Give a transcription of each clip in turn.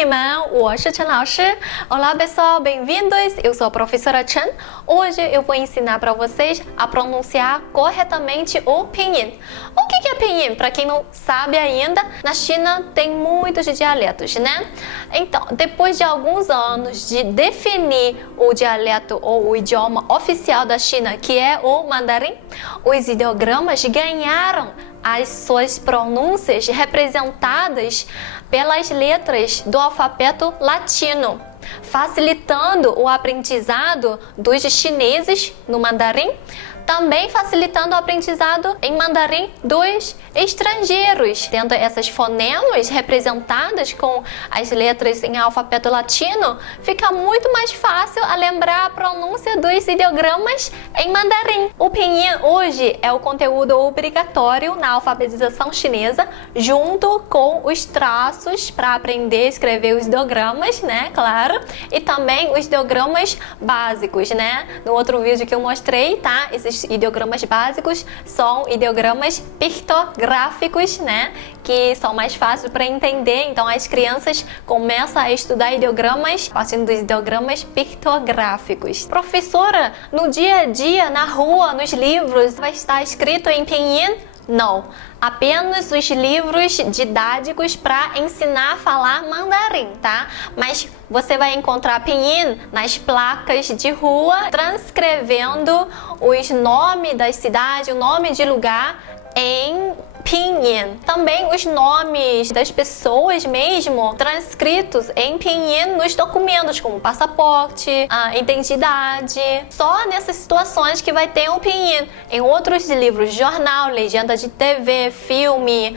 你们，我是陈老师。Olá pessoal, bem-vindos. Eu sou a professora Chen. Hoje eu vou ensinar para vocês a pronunciar corretamente o pinyin. O que é pinyin? Para quem não sabe ainda, na China tem muitos dialetos, né? Então, depois de alguns anos de definir o dialeto ou o idioma oficial da China, que é o mandarim, os ideogramas ganharam as suas pronúncias representadas pelas letras do alfabeto latino, facilitando o aprendizado dos chineses no mandarim, também facilitando o aprendizado em mandarim dos estrangeiros. Tendo essas fonemas representadas com as letras em alfabeto latino, fica muito mais fácil a lembrar a pronúncia dos ideogramas em mandarim. O pinyin hoje é o conteúdo obrigatório na alfabetização chinesa, junto com os traços para aprender a escrever os ideogramas, né? Claro. E também os ideogramas básicos, né? No outro vídeo que eu mostrei, tá? Esses ideogramas básicos são ideogramas pictográficos, né? Que são mais fáceis para entender. Então as crianças começam a estudar ideogramas partindo dos ideogramas pictográficos. Professora, no dia a dia, na rua, nos livros, vai estar escrito em pinyin? Não, apenas os livros didáticos para ensinar a falar mandarim, tá? Mas você vai encontrar pinyin nas placas de rua, transcrevendo os nomes das cidades, o nome de lugar em pinyin. Também os nomes das pessoas mesmo transcritos em pinyin nos documentos, como passaporte, a identidade. Só nessas situações que vai ter o pinyin. Em outros livros, jornal, legenda de TV, filme,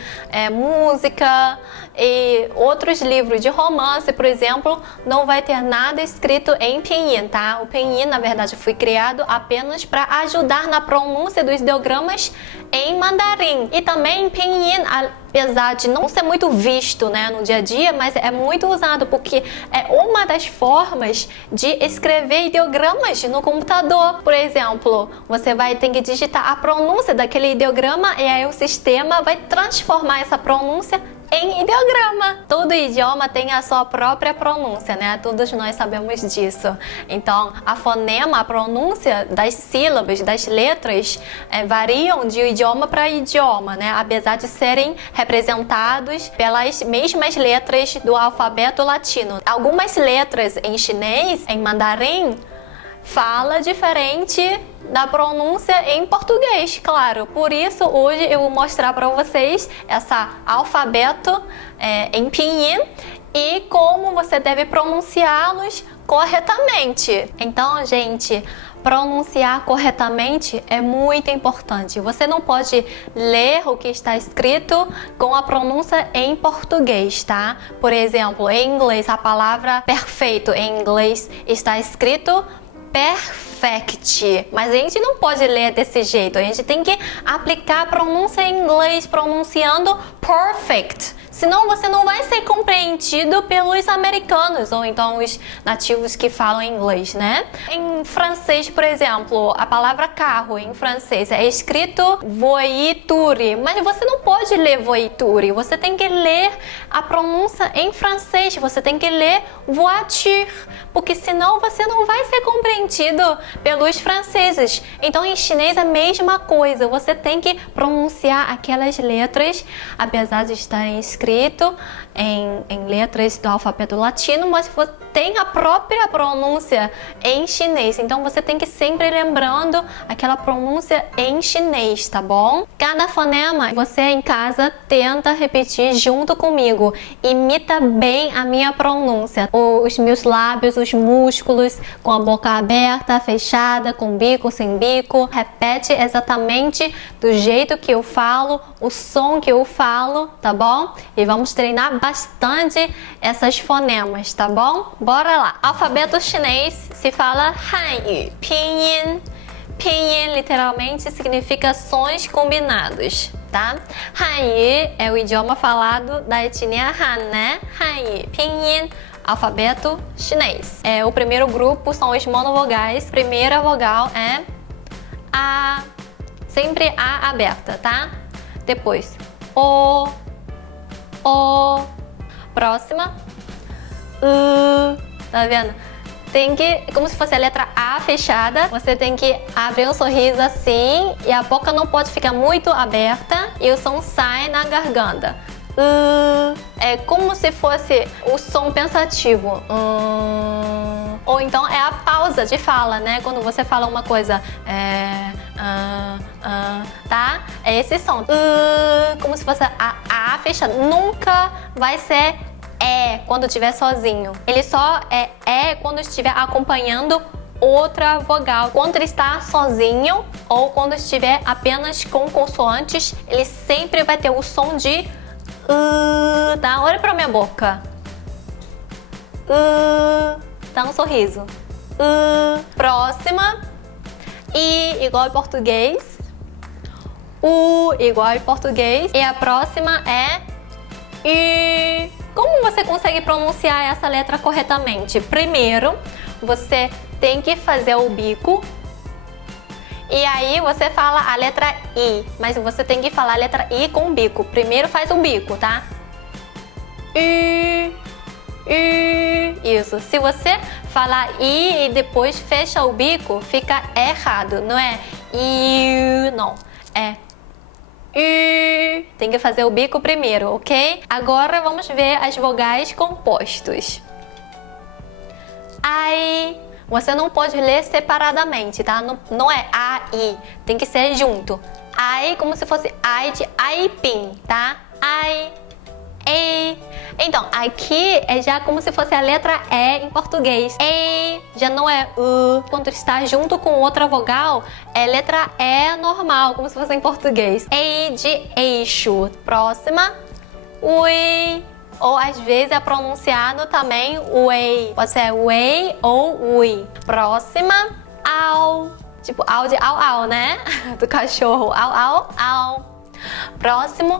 música e outros livros de romance, por exemplo, não vai ter nada escrito em pinyin, tá? O pinyin, na verdade, foi criado apenas para ajudar na pronúncia dos ideogramas em mandarim. E também pinyin, apesar de não ser muito visto, né, no dia a dia, mas é muito usado porque é uma das formas de escrever ideogramas no computador. Por exemplo, você vai ter que digitar a pronúncia daquele ideograma e aí o sistema vai transformar essa pronúncia em ideograma. Todo idioma tem a sua própria pronúncia, né? Todos nós sabemos disso. Então, a fonema, a pronúncia das sílabas, das letras, variam de idioma para idioma, né? Apesar de serem representados pelas mesmas letras do alfabeto latino. Algumas letras em chinês, em mandarim, fala diferente da pronúncia em português, claro. Por isso, hoje eu vou mostrar para vocês essa alfabeto em pinyin e como você deve pronunciá-los corretamente. Então, gente, pronunciar corretamente é muito importante. Você não pode ler o que está escrito com a pronúncia em português, tá? Por exemplo, em inglês, a palavra perfeito em inglês está escrito perfect, mas a gente não pode ler desse jeito, a gente tem que aplicar a pronúncia em inglês pronunciando perfect, senão você não vai ser compreendido pelos americanos ou então os nativos que falam inglês, né? Em francês, por exemplo, a palavra carro em francês é escrito voiture, mas você não pode ler voiture, você tem que ler a pronúncia em francês, você tem que ler voiture, porque senão você não vai ser compreendido pelos franceses. Então em chinês é a mesma coisa, você tem que pronunciar aquelas letras, apesar de estarem escrito em letras do alfabeto latino, mas você tem a própria pronúncia em chinês. Então você tem que sempre lembrando aquela pronúncia em chinês, tá bom? Cada fonema você em casa tenta repetir junto comigo. Imita bem a minha pronúncia. Os meus lábios, os músculos, com a boca aberta, fechada, com bico, sem bico. Repete exatamente do jeito que eu falo, o som que eu falo, tá bom? E vamos treinar bastante essas fonemas, tá bom? Bora lá! Alfabeto chinês se fala Hanyu, pinyin. Pinyin literalmente significa sons combinados, tá? Hanyu é o idioma falado da etnia Han, né? Hanyu, pinyin, alfabeto chinês. O primeiro grupo são os monovogais. Primeira vogal é A, sempre A aberta, tá? Depois O. Próxima Tá vendo? Tem que, como se fosse a letra A fechada, você tem que abrir um sorriso assim e a boca não pode ficar muito aberta e o som sai na garganta. É como se fosse o som pensativo. Ou então é a pausa de fala, né? Quando você fala uma coisa, tá? É esse som. Como se fosse a A fechada. Nunca vai ser quando estiver sozinho. Ele só é quando estiver acompanhando outra vogal. Quando ele está sozinho ou quando estiver apenas com consoantes, ele sempre vai ter o som de tá? Olha pra minha boca. Dá um sorriso. Próxima. I igual em português. U igual em português. E a próxima é I. Como você consegue pronunciar essa letra corretamente? Primeiro, você tem que fazer o bico. E aí você fala a letra I, mas você tem que falar a letra I com o bico. Primeiro faz o bico, tá? I. Isso. Se você falar I e depois fecha o bico, fica errado. Não é I, não. É I. Tem que fazer o bico primeiro, ok? Agora vamos ver as vogais compostos. Ai. Você não pode ler separadamente, tá? Não é A, I. Tem que ser junto. Ai, como se fosse ai de aipim, tá? Ai, ei. Então, aqui é já como se fosse a letra E em português. Ei, já não é U. Quando está junto com outra vogal, é letra E normal, como se fosse em português. Ei de eixo. Próxima. Ui. Ou às vezes é pronunciado também uei. Pode ser uei ou ui. Próxima, au. Tipo au de au, né? Do cachorro. Au. Próximo,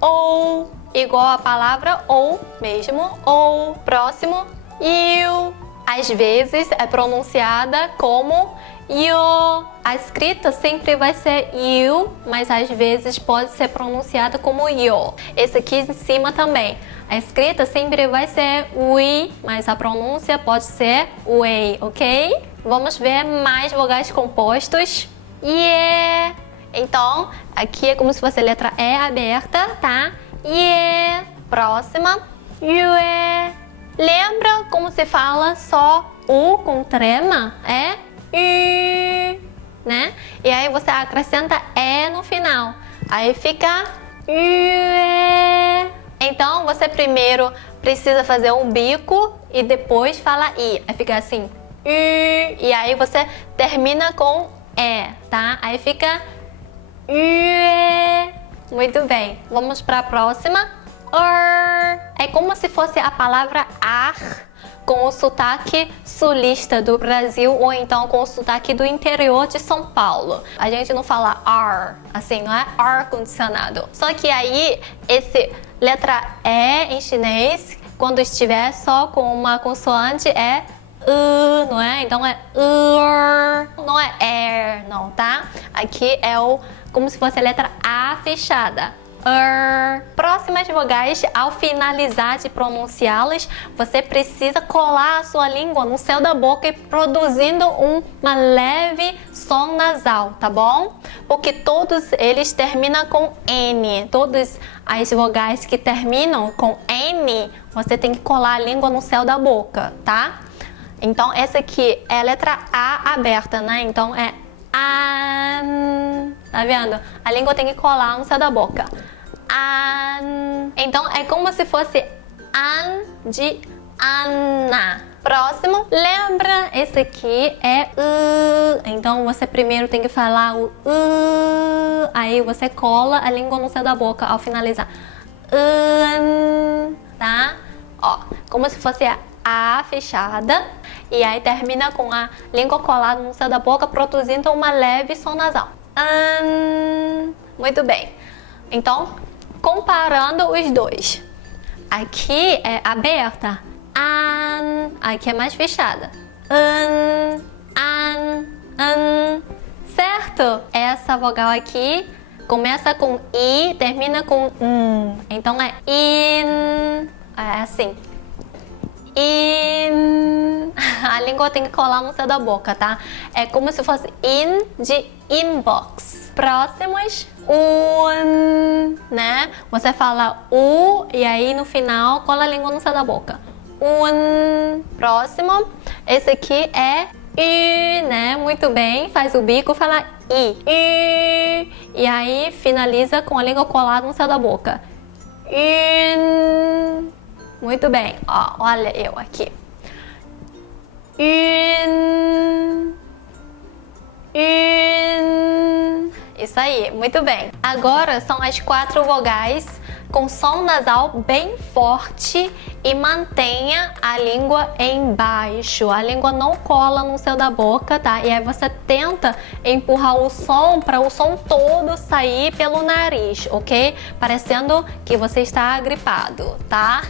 ou. Igual a palavra ou mesmo. Ou. Próximo, iu. Às vezes é pronunciada como io. A escrita sempre vai ser iu, mas às vezes pode ser pronunciada como io. Esse aqui em cima também. A escrita sempre vai ser ui, mas a pronúncia pode ser uei, ok? Vamos ver mais vogais compostos. Yeah. Então, aqui é como se fosse a letra E aberta, tá? Yeah. Próxima. Yue. Lembra como se fala só U com trema? É U, né? E aí você acrescenta E no final. Aí fica Yue. Então, você primeiro precisa fazer um bico e depois fala I. Aí fica assim. E aí você termina com E, tá? Aí fica Ue. Muito bem. Vamos para a próxima. É como se fosse a palavra ar com o sotaque sulista do Brasil ou então com o sotaque do interior de São Paulo. A gente não fala ar, assim, não é ar-condicionado. Só que aí, esse letra E em chinês, quando estiver só com uma consoante, é não é? Então é não é air, não, tá? Aqui é como se fosse a letra A fechada. Próximas vogais, ao finalizar de pronunciá-las, você precisa colar a sua língua no céu da boca e produzindo uma leve som nasal, tá bom? Porque todos eles terminam com N. Todas as vogais que terminam com N, você tem que colar a língua no céu da boca, tá? Então, essa aqui é a letra A aberta, né? Então, é an. Tá vendo? A língua tem que colar no céu da boca. An. Então, é como se fosse an de Ana. Próximo. Lembra? Esse aqui é Então, você primeiro tem que falar o aí você cola a língua no céu da boca ao finalizar. Tá? Ó, como se fosse a fechada e aí termina com a língua colada no céu da boca, produzindo uma leve som nasal. Muito bem. Então, comparando os dois. Aqui é aberta. Aqui é mais fechada. Certo? Essa vogal aqui começa com I, termina com Então é in. É assim. In. A língua tem que colar no céu da boca, tá? É como se fosse in de inbox. Próximos. Né? Você fala u e aí no final cola a língua no céu da boca. Próximo. Esse aqui é I, né? Muito bem. Faz o bico, fala I. E aí finaliza com a língua colada no céu da boca. In. Muito bem. Ó, olha eu aqui. In. Isso aí, muito bem. Agora são as 4 vogais com som nasal bem forte e mantenha a língua embaixo. A língua não cola no céu da boca, tá? E aí você tenta empurrar o som para o som todo sair pelo nariz, ok? Parecendo que você está gripado, tá?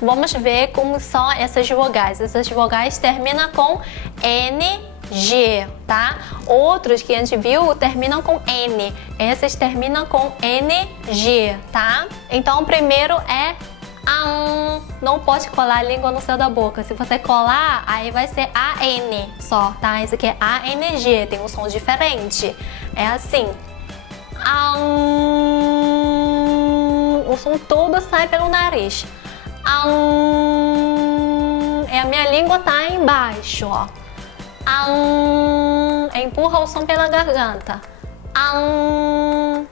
Vamos ver como são essas vogais. Essas vogais terminam com N, G, tá? Outros que a gente viu terminam com N. Esses terminam com NG, tá? Então o primeiro é an. Não pode colar a língua no céu da boca. Se você colar, aí vai ser AN só, tá? Esse aqui é ANG, tem um som diferente. É assim. An. O som todo sai pelo nariz. An. E a minha língua tá embaixo, ó. Empurra o som pela garganta.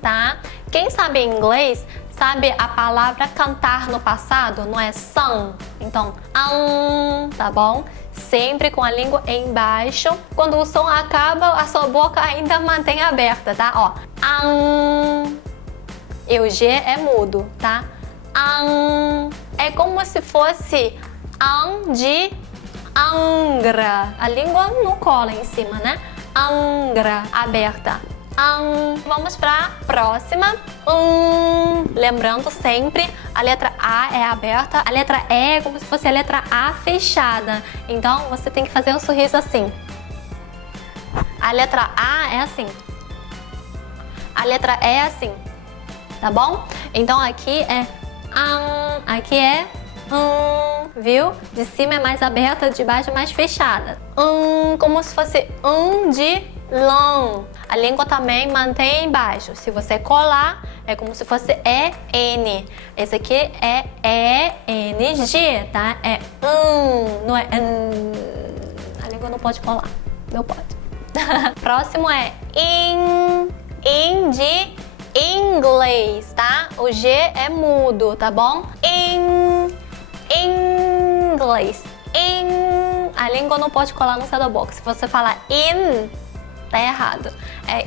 Tá? Quem sabe inglês sabe a palavra cantar no passado, não é sung? Então, tá bom? Sempre com a língua embaixo. Quando o som acaba, a sua boca ainda mantém aberta, tá? Ó, e o G é mudo, tá? É como se fosse de Angra. A língua não cola em cima, né? Angra, aberta. Vamos para a próxima. Lembrando sempre, a letra A é aberta, a letra E é como se fosse a letra A fechada. Então, você tem que fazer um sorriso assim. A letra A é assim. A letra E é assim. Tá bom? Então, aqui é aqui é viu? De cima é mais aberta, de baixo é mais fechada. Como se fosse de long. A língua também mantém embaixo. Se você colar, é como se fosse EN. Esse aqui é ENG, tá? É não é A língua não pode colar. Não pode. Próximo é in de inglês, tá? O G é mudo, tá bom? Inglês. A língua não pode colar no céu da boca. Se você falar in, tá errado. É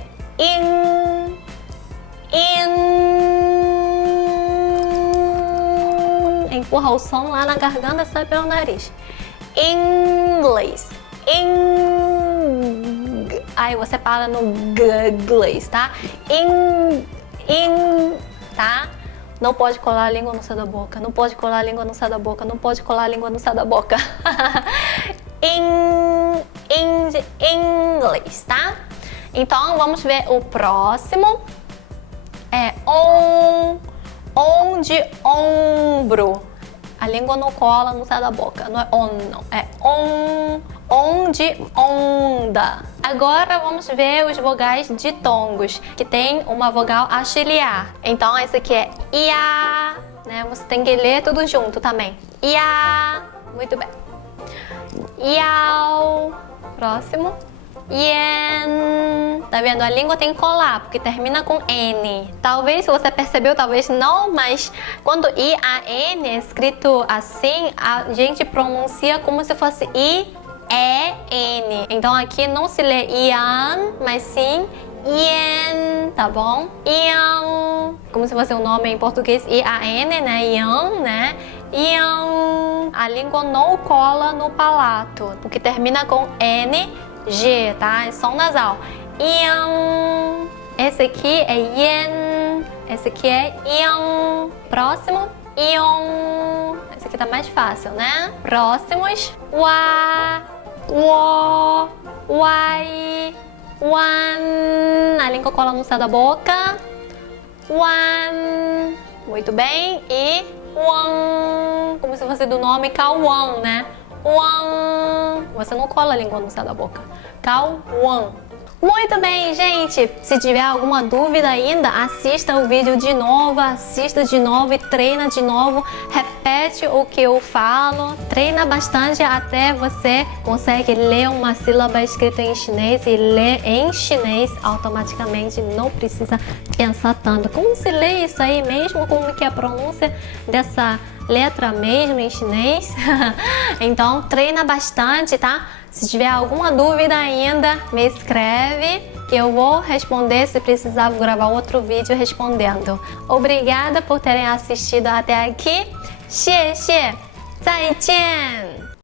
empurra o som lá na garganta e sai pelo nariz. Inglês. Aí você para no inglês, tá? Tá? Não pode colar a língua no céu da boca. Não pode colar a língua no céu da boca. Não pode colar a língua no céu da boca. Inglês, tá? Então, vamos ver o próximo. É on de ombro. A língua não cola no céu da boca. Não é on, não. É on de onda. Agora vamos ver os vogais ditongos, que tem uma vogal auxiliar. Então, esse aqui é ia, né? Você tem que ler tudo junto também. Ia. Muito bem. Iau. Próximo. Yen. Tá vendo? A língua tem que colar, porque termina com N. Talvez, se você percebeu, talvez não, mas quando I-A-N é escrito assim, a gente pronuncia como se fosse I-E-N. Então aqui não se lê Ian, mas sim Yen, tá bom? Ian. Como se fosse um nome em português, I-A-N, né? Ian, né? Ian. A língua não cola no palato, porque termina com N-G, tá? É som nasal. Ian. Esse aqui é yen. Esse aqui é ian. Próximo. Ion. Esse aqui tá mais fácil, né? Próximos. Wa. Wo. Wai. One. A língua cola no céu da boca. One. Muito bem. E Wang, como se fosse do nome Cauã, né? Wang, você não cola a língua no céu da boca. Cauã. Muito bem, gente! Se tiver alguma dúvida ainda, assista o vídeo de novo, assista de novo e treina de novo. Repete o que eu falo, treina bastante até você consegue ler uma sílaba escrita em chinês e ler em chinês automaticamente, não precisa pensar tanto. Como se lê isso aí mesmo? Como que é a pronúncia dessa letra mesmo em chinês? Então, treina bastante, tá? Se tiver alguma dúvida ainda, me escreve que eu vou responder. Se precisar, vou gravar outro vídeo respondendo. Obrigada por terem assistido até aqui. 谢谢，再见。